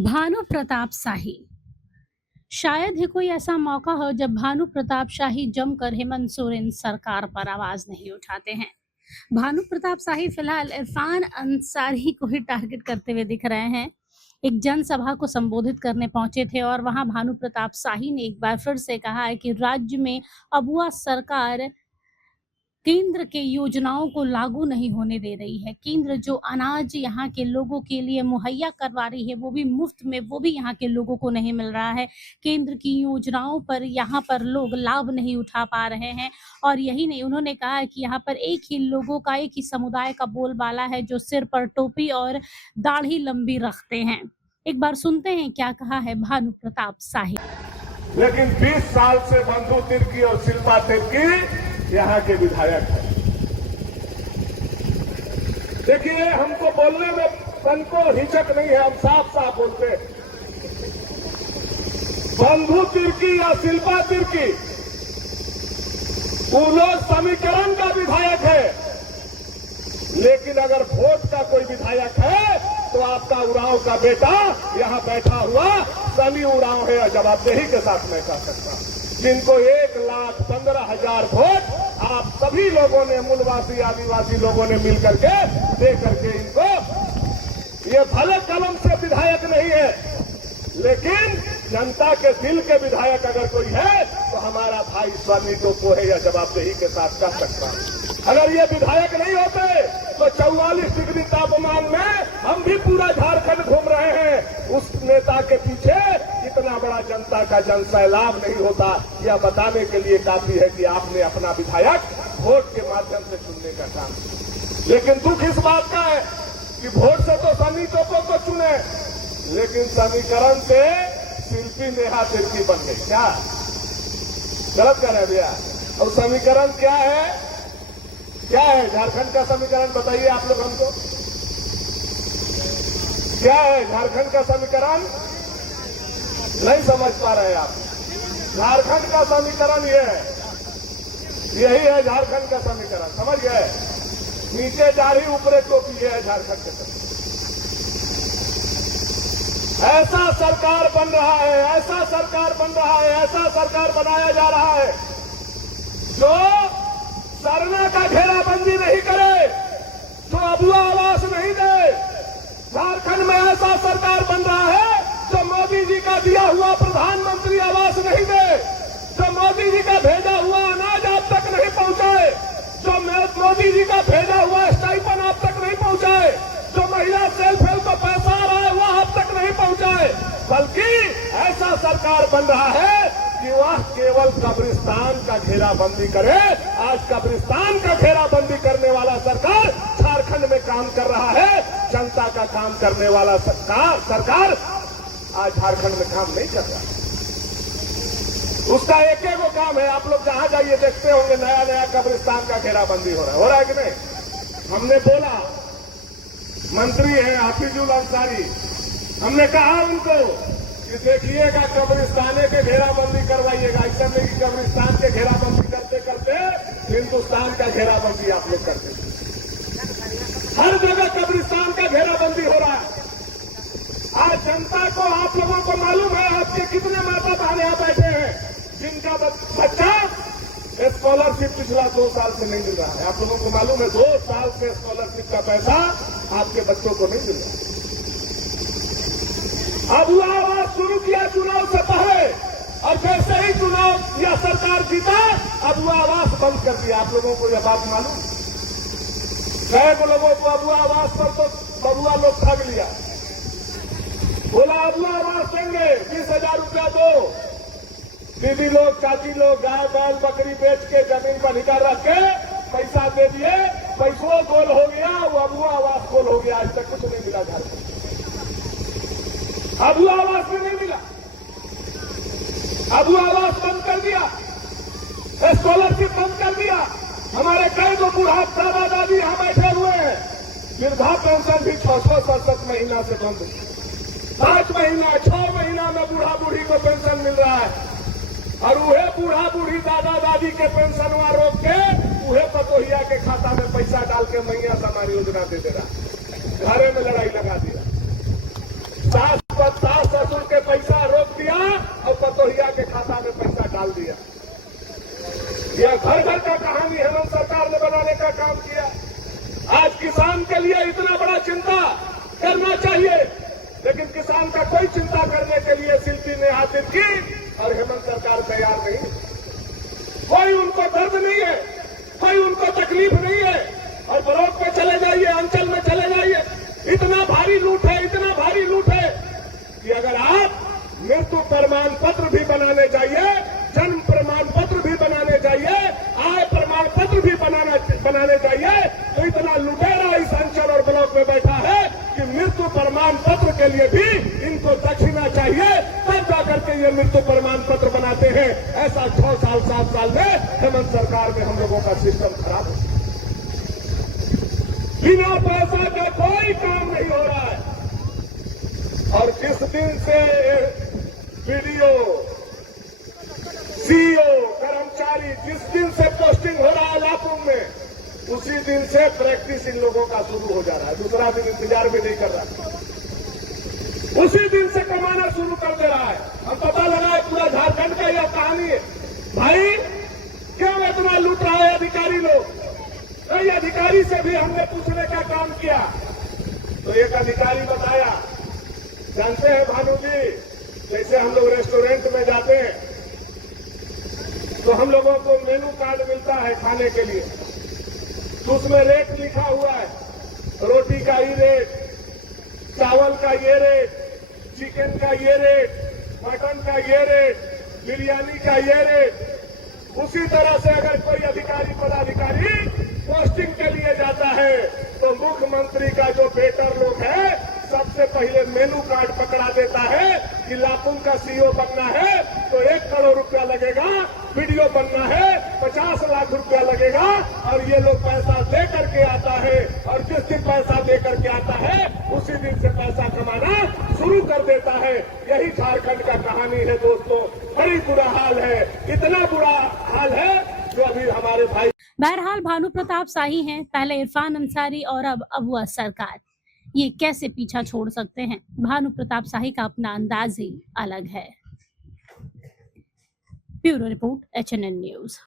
भानु प्रताप शाही। शायद ही कोई ऐसा मौका हो जब भानु प्रताप शाही जमकर हेमंत सोरेन सरकार पर आवाज नहीं उठाते हैं। भानु प्रताप शाही फिलहाल इरफान अंसारी को ही टारगेट करते हुए दिख रहे हैं। एक जनसभा को संबोधित करने पहुंचे थे और वहां भानु प्रताप शाही ने एक बार फिर से कहा है कि राज्य में अबुआ सरकार केंद्र के योजनाओं को लागू नहीं होने दे रही है। केंद्र जो अनाज यहाँ के लोगों के लिए मुहैया करवा रही है वो भी मुफ्त में, वो भी यहाँ के लोगों को नहीं मिल रहा है। केंद्र की योजनाओं पर यहाँ पर लोग लाभ नहीं उठा पा रहे हैं। और यही नहीं, उन्होंने कहा है कि यहाँ पर एक ही लोगों का, एक ही समुदाय का बोलबाला है जो सिर पर टोपी और दाढ़ी लंबी रखते हैं। एक बार सुनते हैं क्या कहा है भानु प्रताप शाही। लेकिन 20 साल से बंधु तिर्की और शिल्पा तिर्की यहाँ के विधायक हैं। देखिए, हमको बोलने में तनको हिचक नहीं है, हम साफ साफ बोलते हैं। बंधु तिर्की या शिल्पा तिर्की वो लोग समीकरण का विधायक है, लेकिन अगर वोट का कोई विधायक है तो आपका उरांव का बेटा यहाँ बैठा हुआ सनी उरांव है। जवाबदेही के साथ मैं कह सकता हूँ, जिनको 1,15,000 वोट आप सभी लोगों ने, मूलवासी आदिवासी लोगों ने मिल करके दे करके इनको, ये भले कलम से विधायक नहीं है, लेकिन जनता के दिल के विधायक अगर कोई है तो हमारा भाई स्वामी टोपो है। यह जवाबदेही के साथ कह सकता हूं। अगर ये विधायक नहीं होते तो 44 डिग्री तापमान में हम भी पूरा झारखंड घूम रहे हैं। उस नेता के पीछे इतना बड़ा जनता का जनसैलाब नहीं होता। यह बताने के लिए काफी है कि आपने अपना विधायक वोट के माध्यम से चुनने का काम किया। लेकिन दुख इस बात का है कि वोट से तो सनी टोपो को चुने, लेकिन समीकरण से शिल्पी नेहा तिर्की बन गई। क्या गलत कर रहे भैया? और समीकरण क्या है? क्या है झारखंड का समीकरण? बताइए आप लोग हमको, क्या है झारखंड का समीकरण? नहीं समझ पा रहे आप। झारखंड का समीकरण ये है, यही है झारखंड का समीकरण। समझ गए? नीचे दाढ़ी ऊपरे टोपी, ये है झारखंड का समीकरण। ऐसा सरकार बन रहा है, ऐसा सरकार बन रहा है, ऐसा सरकार बनाया जा रहा है जो सरना का घेराबंदी नहीं करे, जो अबुआ आवास नहीं दे। झारखंड में ऐसा सरकार बन रहा है जो मोदी जी का दिया हुआ प्रधानमंत्री आवास नहीं दे, जो मोदी जी का भेजा हुआ अनाज आप तक नहीं पहुंचाए, जो मोदी जी का भेजा हुआ स्टाइपेंड आप तक नहीं पहुंचाए, जो महिला सेल्फ हेल्प का पैसा आ रहा है वह आप तक नहीं पहुंचाए, बल्कि ऐसा सरकार बन रहा है कि वह केवल कब्रिस्तान का घेराबंदी करे। आज कब्रिस्तान का घेराबंदी करने वाला सरकार झारखंड में काम कर रहा है। जनता का काम करने वाला सरकार आज झारखंड में काम नहीं कर रहा। उसका एक एक काम है, आप लोग जहां जाइए देखते होंगे नया नया कब्रिस्तान का घेराबंदी हो रहा है कि नहीं? हमने बोला, मंत्री है हाफिजुल अंसारी, हमने कहा उनको कि देखिएगा कब्रिस्ताने के घेराबंदी करवाइएगा। ऐसा नहीं कि कब्रिस्तान के घेराबंदी करते करते हिंदुस्तान का घेराबंदी आप लोग करते। हर जगह कब्रिस्तान का घेराबंदी हो रहा है। आज जनता को, आप लोगों को मालूम है आपके कितने माता बहन यहाँ बैठे हैं जिनका बच्चा स्कॉलरशिप पिछला 2 साल से नहीं मिल रहा है। आप लोगों को मालूम है 2 साल से स्कॉलरशिप का पैसा आपके बच्चों को नहीं मिल रहा। अबुआ आवास शुरू किया चुनाव से पहले, और जैसे ही चुनाव या सरकार जीता अबुआ आवास बंद कर दिया। आप लोगों को यह बात मालूम? कई लोगों को अबुआ आवास पर तो बबुआ लोग ठग लिया। बोला अबुआ आवास देंगे, 20,000 रुपया दो। दीदी लोग, चाची लोग गाय बैल बकरी बेच के जमीन पर निकाल रख के पैसा दे दिए, पैसों गोल हो गया, वो अबुआ आवास गोल हो गया। आज तक कुछ नहीं मिला झारखंड, अबुआ आवास में नहीं मिला। अबुआ आवास बंद कर दिया, स्कॉलरशिप बंद कर दिया। हमारे कई दो बूढ़ा दादा दादी यहां बैठे हुए हैं, वृद्धा पेंशन भी 667 महीना से बंद, 5 महीना 6 महीना में बूढ़ा बूढ़ी को पेंशन मिल रहा है। और उहे बूढ़ा बूढ़ी दादा दादी के पेंशन वहां रोक के उहे पतोहिया के खाता में पैसा डाल के मैया समाज योजना दे दे रहा, घरे में लड़ाई लगा दिया। सास बनाने का काम किया। आज किसान के लिए इतना बड़ा चिंता करना चाहिए, लेकिन किसान का कोई चिंता करने के लिए शिल्पी ने हासिल की और हेमंत सरकार तैयार नहीं। कोई उनको दर्द नहीं है, कोई उनको तकलीफ नहीं है। और ब्लॉक पे चले जाइए, अंचल में चले जाइए, इतना भारी लूट है, इतना भारी लूट है कि अगर आप मृत्यु प्रमाण पत्र भी बनाने जाइए, जन्म प्रमाण पत्र भी बनाने जाइए, आय प्रमाण पत्र भी बनाने जाइए, तो इतना लुटेरा इस अंचल और ब्लॉक में बैठा है कि मृत्यु प्रमाण पत्र के लिए भी इनको दक्षिणा चाहिए, तब जाकर के ये मृत्यु प्रमाण पत्र बनाते हैं। ऐसा 6 साल 7 साल में हेमंत सरकार में हम लोगों का सिस्टम खराब है। बिना पैसा का कोई काम नहीं हो रहा है। और जिस दिन से वीडियो, सीईओ, कर्मचारी जिस दिन से पोस्टिंग हो रहा है लातूर में, उसी दिन से प्रैक्टिस इन लोगों का शुरू हो जा रहा है। दूसरा दिन इंतजार भी नहीं कर रहा, उसी दिन से कमाना शुरू कर दे रहा है। अब पता लगा है पूरा झारखंड का यह कहानी है। भाई क्यों इतना लूट रहा है अधिकारी लोग? कई अधिकारी से भी हमने पूछने का काम किया, तो एक अधिकारी बताया, जानते हैं भानु जी, जैसे हम लोग रेस्टोरेंट में जाते हैं तो हम लोगों को मेनू कार्ड मिलता है खाने के लिए, तो उसमें रेट लिखा हुआ है, रोटी का ये रेट, चावल का ये रेट, चिकन का ये रेट, मटन का ये रेट, बिरयानी का ये रेट। उसी तरह से अगर कोई अधिकारी पदाधिकारी पोस्टिंग के लिए जाता है तो मुख्यमंत्री का जो वेटर लोग है सबसे पहले मेनू कार्ड पकड़ा देता है कि लातूर का सीईओ बनना है तो 1 करोड़ रुपया लगेगा, वीडियो बनना है 50 लाख रुपया लगेगा, और ये लोग पैसा दे करके आता है। और जिस दिन पैसा दे करके आता है उसी दिन से पैसा कमाना शुरू कर देता है। यही झारखंड का कहानी है दोस्तों। बड़ी बुरा हाल है, इतना बुरा हाल है जो अभी हमारे भाई। बहरहाल भानु प्रताप शाही हैं, पहले इरफान अंसारी और अब अबुआ सरकार। ये कैसे पीछा छोड़ सकते हैं? भानु प्रताप शाही का अपना अंदाज ही अलग है। Bureau report, HNN news.